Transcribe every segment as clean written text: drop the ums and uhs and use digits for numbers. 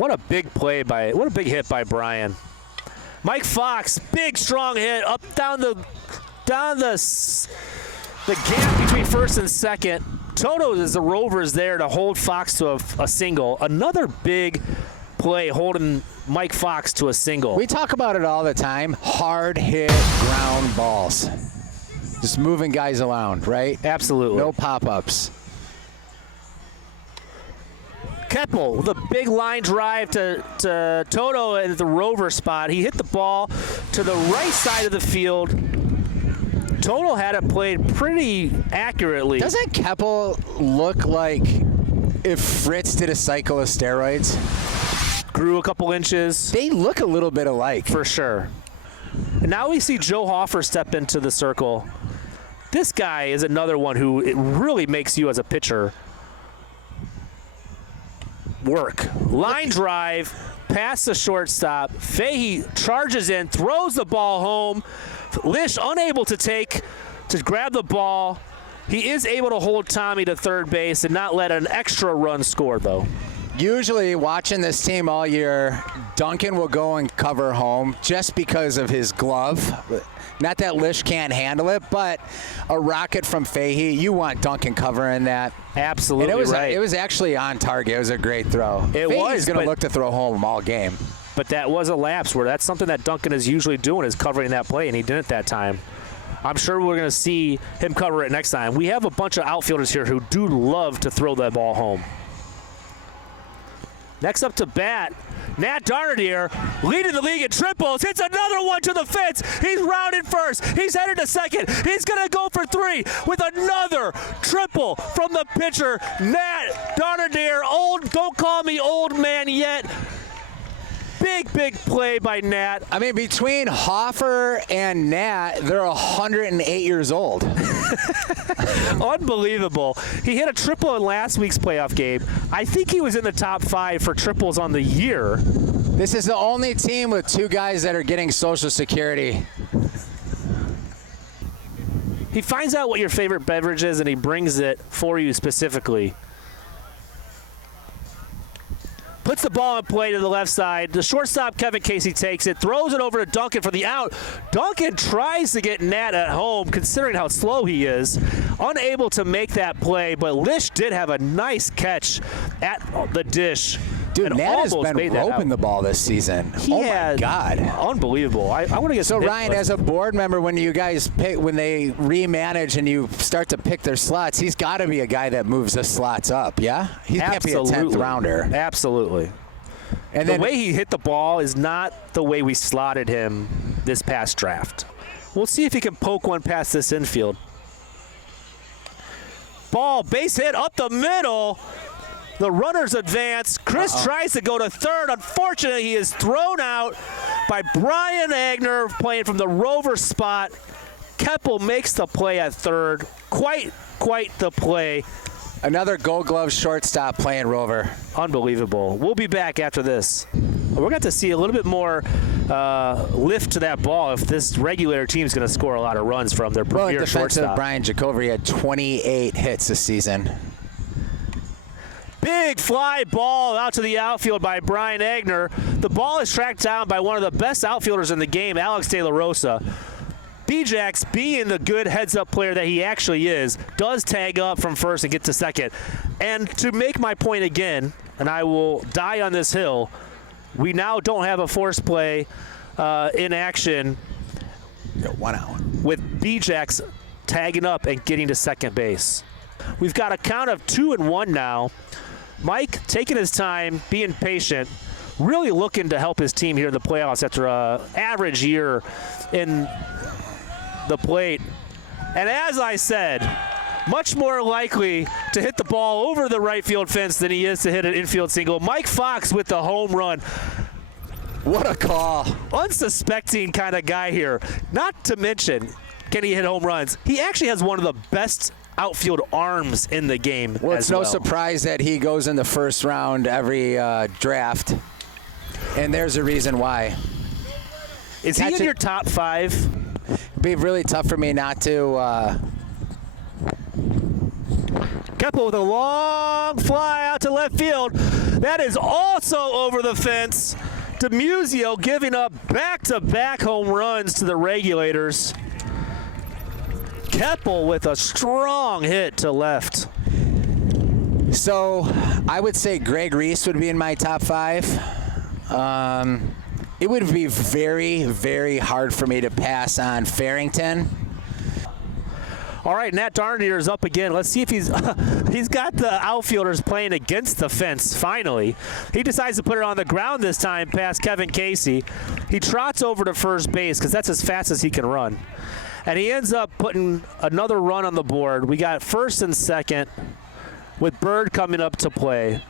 What a big play what a big hit by Brian. Mike Fox, big strong hit up down the gap between first and second. Toto is the Rovers there to hold Fox to a single. Another big play holding Mike Fox to a single. We talk about it all the time. Hard hit ground balls. Just moving guys around, right? Absolutely. No pop-ups. Keppel with a big line drive to Toto at the Rover spot. He hit the ball to the right side of the field. Toto had it played pretty accurately. Doesn't Keppel look like if Fritz did a cycle of steroids? Grew a couple inches. They look a little bit alike. For sure. And now we see Joe Hoffer step into the circle. This guy is another one who it really makes you as a pitcher work. Line drive, past the shortstop. Fahey charges in, throws the ball home. Lish unable to grab the ball. He is able to hold Tommy to third base and not let an extra run score, though. Usually, watching this team all year, Duncan will go and cover home just because of his glove. Not that Lish can't handle it, but a rocket from Fahey, you want Duncan covering that. Absolutely right. It was actually on target. It was a great throw. Fahey's going to look to throw home all game. But that was a lapse where that's something that Duncan is usually doing, is covering that play, and he didn't that time. I'm sure we're going to see him cover it next time. We have a bunch of outfielders here who do love to throw that ball home. Next up to bat, Nat Darnadier, leading the league in triples, hits another one to the fence. He's rounded first. He's headed to second. He's going to go for three with another triple from the pitcher, Nat Darnadier. Don't call me old man yet. Big play by Nat. I mean, between Hoffer and Nat, they're 108 years old. Unbelievable. He hit a triple in last week's playoff game. I think he was in the top 5 for triples on the year. This is the only team with 2 guys that are getting Social Security. He finds out what your favorite beverage is, and he brings it for you specifically. Puts the ball in play to the left side. The shortstop, Kevin Casey, takes it, throws it over to Duncan for the out. Duncan tries to get Nat at home, considering how slow he is. Unable to make that play, but Lish did have a nice catch at the dish. Dude, Nat has been roping the ball this season. My God. Unbelievable. I want to get So, Ryan, as a board member, when you guys pick, when they remanage and you start to pick their slots, he's got to be a guy that moves the slots up, yeah? He can't be a 10th rounder. Absolutely. And the way he hit the ball is not the way we slotted him this past draft. We'll see if he can poke one past this infield. Ball, base hit up the middle. The runners advance. Chris tries to go to third. Unfortunately, he is thrown out by Brian Agner playing from the Rover spot. Keppel makes the play at third. Quite the play. Another Gold Glove shortstop playing Rover. Unbelievable. We'll be back after this. We're going to see a little bit more lift to that ball if this Regulator team is going to score a lot of runs from their premier shortstop. Brian Jacoby had 28 hits this season. Big fly ball out to the outfield by Brian Agner. The ball is tracked down by one of the best outfielders in the game, Alex De La Rosa. B-Jax, being the good heads-up player that he actually is, does tag up from first and get to second. And to make my point again, and I will die on this hill, we now don't have a force play in action. 1 out. With B-Jax tagging up and getting to second base. We've got a count of 2-1 now. Mike taking his time, being patient, really looking to help his team here in the playoffs after an average year in the plate. And as I said, much more likely to hit the ball over the right field fence than he is to hit an infield single. Mike Fox with the home run. What a call. Unsuspecting kind of guy here. Not to mention, can he hit home runs? He actually has one of the best outfield arms in the game. Well, it's no surprise that he goes in the first round every draft. And there's a reason why. Is he in your top 5? It'd be really tough for me not to Keppel with a long fly out to left field. That is also over the fence. DeMuzio giving up back-to-back home runs to the Regulators. Keppel with a strong hit to left. So I would say Greg Reese would be in my top 5. It would be very, very hard for me to pass on Farrington. All right, Nat Darnadier is up again. Let's see if he's got the outfielders playing against the fence, finally. He decides to put it on the ground this time past Kevin Casey. He trots over to first base because that's as fast as he can run. And he ends up putting another run on the board. We got first and second with Bird coming up to play.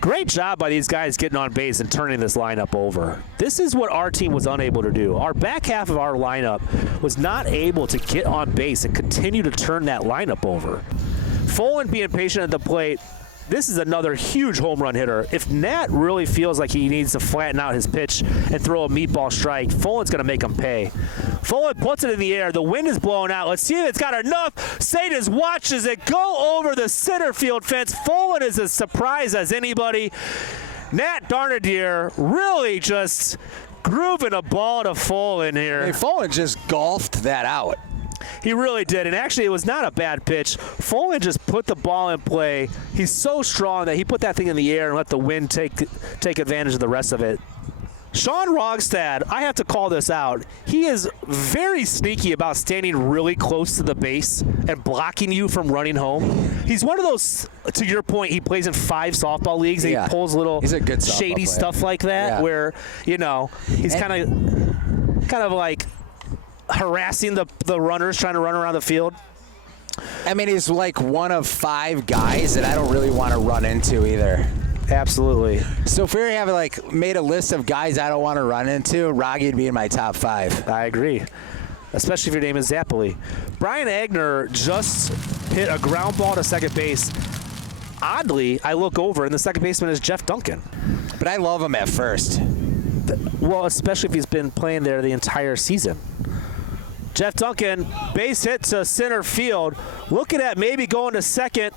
Great job by these guys getting on base and turning this lineup over. This is what our team was unable to do. Our back half of our lineup was not able to get on base and continue to turn that lineup over. Folan being patient at the plate. This is another huge home run hitter. If Nat really feels like he needs to flatten out his pitch and throw a meatball strike, Folan's going to make him pay. Folan puts it in the air. The wind is blowing out. Let's see if it's got enough. Sadis watches it go over the center field fence. Folan is as surprised as anybody. Nat Darnadier really just grooving a ball to Folan here. Hey, Folan just golfed that out. He really did, and actually it was not a bad pitch. Folan just put the ball in play. He's so strong that he put that thing in the air and let the wind take advantage of the rest of it. Sean Rogstad, I have to call this out. He is very sneaky about standing really close to the base and blocking you from running home. He's one of those, to your point, he plays in 5 softball leagues and he pulls little He's a good shady player. Stuff like that where, you know, he's kind of like harassing the runners trying to run around the field. I mean, he's like one of 5 guys that I don't really want to run into either. Absolutely. So if we have like made a list of guys I don't want to run into, Rogge would be in my top 5. I agree, especially if your name is Zappoli. Brian Agner just hit a ground ball to second base. Oddly, I look over and the second baseman is Jeff Duncan. But I love him at first. Well, especially if he's been playing there the entire season. Jeff Duncan, base hit to center field. Looking at maybe going to second.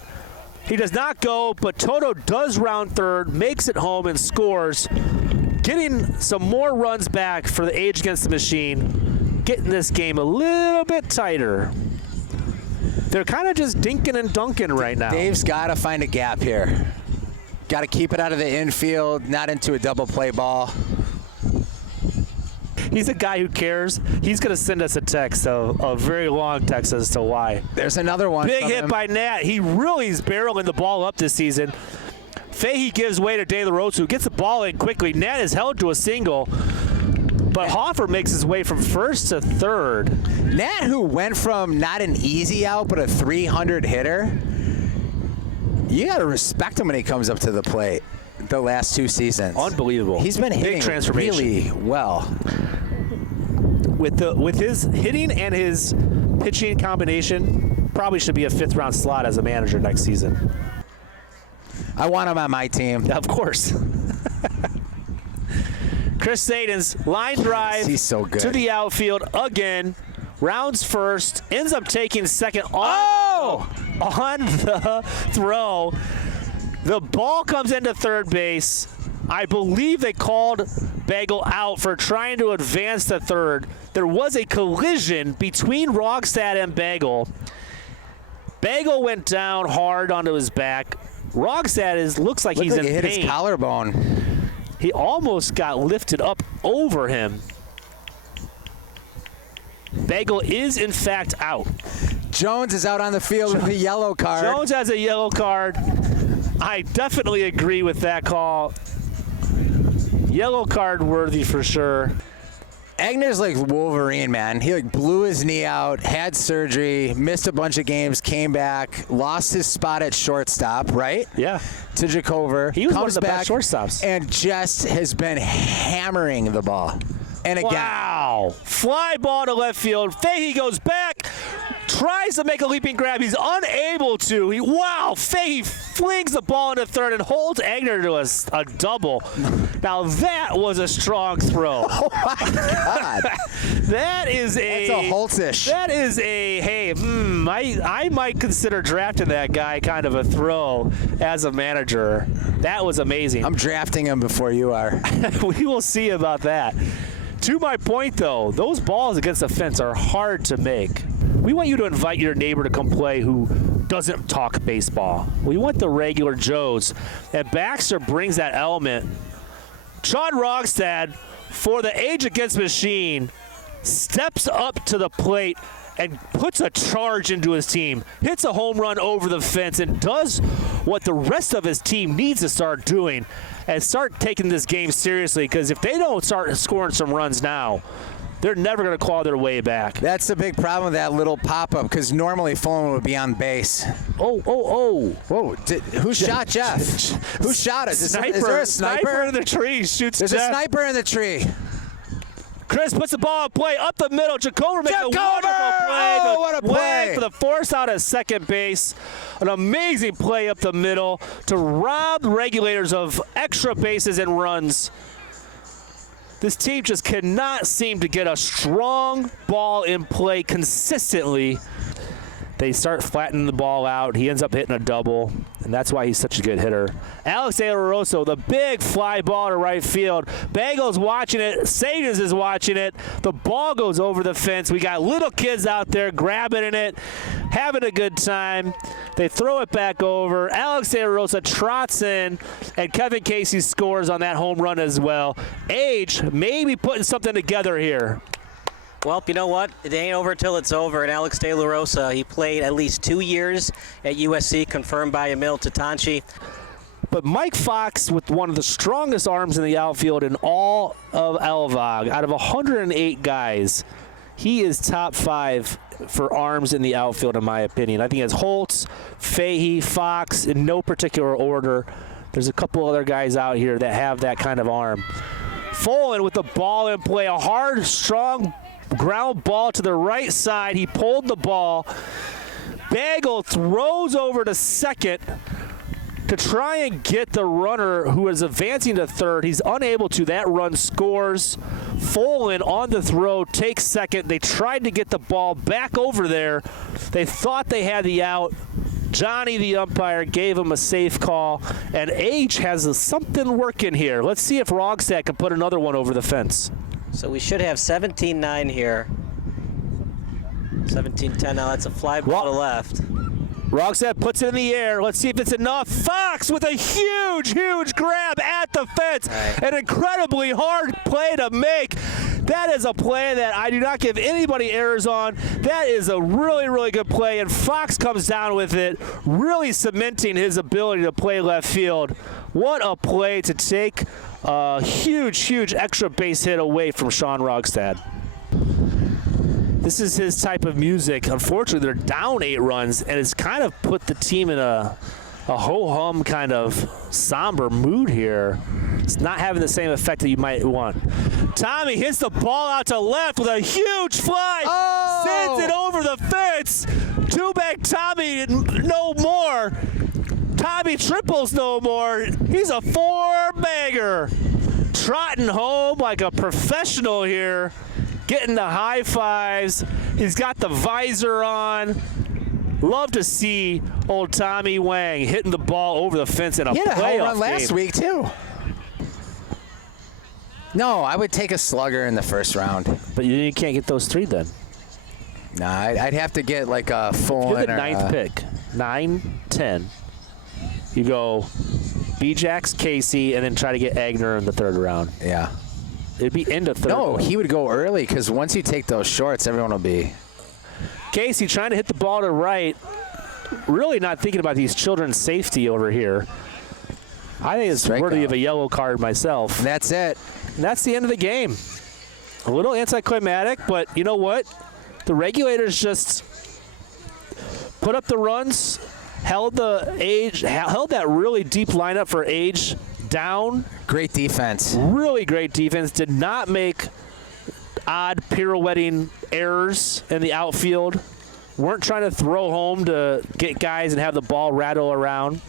He does not go, but Toto does round third, makes it home and scores. Getting some more runs back for the Age Against the Machine. Getting this game a little bit tighter. They're kind of just dinking and dunking right now. Dave's got to find a gap here. Got to keep it out of the infield, not into a double play ball. He's a guy who cares. He's going to send us a text, a very long text as to why. There's another one. Big hit by Nat. He really is barreling the ball up this season. Fahey gives way to De La Rosa, who gets the ball in quickly. Nat is held to a single, but Hoffer makes his way from first to third. Nat, who went from not an easy out, but a 300 hitter, you got to respect him when he comes up to the plate the last 2 seasons. Unbelievable. He's been hitting really well. With his hitting and his pitching combination, probably should be a 5th round slot as a manager next season. I want him on my team. Of course. Chris Sadens, line drive He's so good. to the outfield again. Rounds first, ends up taking second on the throw. The ball comes into third base. I believe they called Bagel out for trying to advance to third. There was a collision between Rogstad and Bagel. Bagel went down hard onto his back. Rogstad looks like he's in pain. He hit his collarbone. He almost got lifted up over him. Bagel is, in fact, out. Jones is out on the field with a yellow card. Jones has a yellow card. I definitely agree with that call. Yellow card worthy for sure. Agner's like Wolverine, man. He like blew his knee out, had surgery, missed a bunch of games, came back, lost his spot at shortstop, right? Yeah. To Jacover. He was one of comes the back best shortstops. and just has been hammering the ball. And again, wow. Fly ball to left field. Fahey goes back. tries to make a leaping grab. He's unable to. Wow, Fahey flings the ball into third and holds Agner to a double. Now that was a strong throw. Oh my God. That's a Holtz-ish. That is a, hey, I might consider drafting that guy kind of a throw as a manager. That was amazing. I'm drafting him before you are. We will see about that. To my point, though, those balls against the fence are hard to make. We want you to invite your neighbor to come play who doesn't talk baseball. We want the regular Joes. And Baxter brings that element. Sean Rogstad, for the Age Against Machine, steps up to the plate and puts a charge into his team, hits a home run over the fence, and does what the rest of his team needs to start doing and start taking this game seriously, because if they don't start scoring some runs now, they're never going to claw their way back. That's the big problem with that little pop-up, because normally Fulham would be on base. Oh. Whoa, who shot Jeff? Who shot it? Is there a sniper? Sniper in the tree shoots There's Jeff. a sniper in the tree. Chris puts the ball in play up the middle. Jacober makes a wonderful play. Oh, what a play. For the force out at second base. An amazing play up the middle to rob the Regulators of extra bases and runs. This team just cannot seem to get a strong ball in play consistently. They start flattening the ball out. He ends up hitting a double, and that's why he's such a good hitter. Alex De La Rosa, the big fly ball to right field. Bagel's watching it. Sages is watching it. The ball goes over the fence. We got little kids out there grabbing in it, having a good time. They throw it back over. Alex De La Rosa trots in, and Kevin Casey scores on that home run as well. Age maybe putting something together here. Well, you know what? It ain't over till it's over. And Alex De La Rosa, he played at least 2 years at USC, confirmed by Emil Tatanchi. But Mike Fox, with one of the strongest arms in the outfield in all of LVOG, out of 108 guys, he is top 5 for arms in the outfield, in my opinion. I think it's Holtz, Fahey, Fox, in no particular order. There's a couple other guys out here that have that kind of arm. Folan with the ball in play, a hard, strong ground ball to the right side. He pulled the ball. Bagel throws over to second to try and get the runner who is advancing to third. He's unable to. That run scores. Folan on the throw takes second. They tried to get the ball back over there. They thought they had the out. Johnny, the umpire, gave him a safe call, and Age has something working here. Let's see if Rogstad can put another one over the fence. So we should have 17-9 here. 17-10 now. That's a fly ball to left. Rogstad puts it in the air. Let's see if it's enough. Fox with a huge grab at the fence. Right. An incredibly hard play to make. That is a play that I do not give anybody errors on. That is a really good play, and Fox comes down with it, really cementing his ability to play left field. What a play to take a huge extra base hit away from Sean Rogstad. This is his type of music. Unfortunately, they're down 8 runs, and it's kind of put the team in a ho-hum kind of somber mood here. It's not having the same effect that you might want. Tommy hits the ball out to left with a huge fly. Sends it over the fence. Two-back Tommy no more. Tommy triples no more. He's a 4-bagger. Trotting home like a professional here. Getting the high fives. He's got the visor on. Love to see old Tommy Wang hitting the ball over the fence in a playoff game. He had a home run last week, too. No, I would take a slugger in the first round. But you can't get those 3 then. Nah, I'd have to get like a full. You're the 9th pick. 9, 10. You go B-Jax, Casey, and then try to get Agner in the 3rd round. Yeah. It'd be into 3rd. No, he would go early because once you take those shorts, everyone will be. Casey trying to hit the ball to right. Really not thinking about these children's safety over here. I think it's worthy of a yellow card myself. And that's it. And that's the end of the game. A little anticlimactic, but you know what? The Regulators just put up the runs, held that really deep lineup for Age down. Great defense. Really great defense. Did not make odd pirouetting errors in the outfield. weren't trying to throw home to get guys and have the ball rattle around.